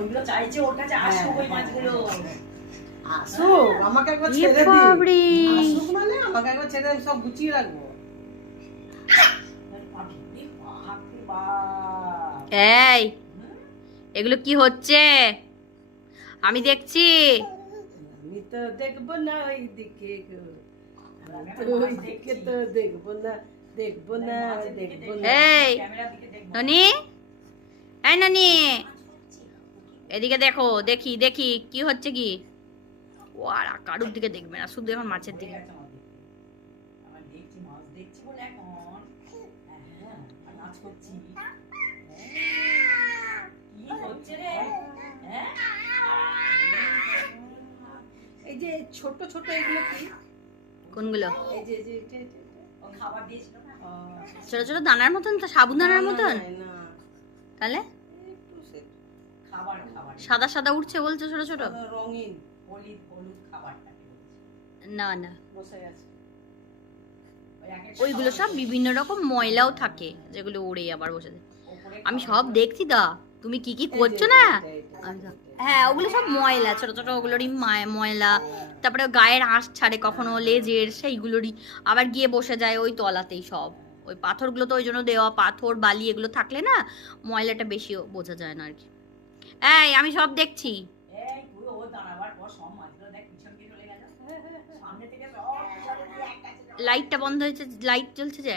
ওইগুলো চাইছে ওর কাছে আসুক ওই মাছগুলো। আসুক, আমাকে একবার ছেড়ে দিন। আসুক মানে আমাকে একবার ছেড়ে আমি সব গুছিয়ে রাখবো। এই এগুলো কি হচ্ছে আমি দেখছি। আমি তো দেখবো না ওইদিকে গো, আমি তো ওইদিকে তো দেখবো না, দেখবো না, দেখবো না। এই ননি, এই ননি, এদিকে দেখো, দেখি দেখি কি হচ্ছে কি। ও আর কারুর দিকে দেখবে না, শুধু এখন মাছের দিকে। আমার দেখছি মাছ দেখছি বলে এখন আর নাচ করছি। কি হচ্ছে রে? হ্যাঁ এই যে ছোট ছোট এগুলো কি? কোনগুলো? এই যে এই যে এটা এটা এটা। ও খাবার দিয়েছিল না? ছোট ছোট দানার মতন, তো সাবুদানার মতন। না, তাহলে একটু সে খাবার খাবার সাদা সাদা উঠছে বলছো ছোট ছোট? সাদা রঙিন হলুদ হলুদ খাবারটাকে বলছি। না না, বসে আছে। ওই এক একটা ওইগুলো সব বিভিন্ন রকম ময়লাও থাকে যেগুলো উড়ে আবার বসে থাকে। ওপরে আমি সব দেখছি দা, তুমি কি কি করছো না। হ্যাঁ ওগুলো সব ময়লা, ছোট ছোট ওগুলোরই ময়লা। তারপরে গায়ের আঁশ ছাড়ে কখনো লেজের, সেইগুলোরই আবার গিয়ে বসে যায় ওই তলাতেই সব। ওই পাথরগুলো তো ওই জন্য দেওয়া, পাথর বালি এগুলো থাকলে না ময়লাটা বেশিও বোঝা যায় না আর কি। এই আমি সব দেখছি। এই তুই ও দাঁড়াবার পর সব মাছগুলো দেখ পিছন দিয়ে চলে গেল। সামনে থেকে সব পিছন দিয়ে একটা ছিল। লাইটটা বন্ধ হয়েছে, লাইট জ্বলছে যে।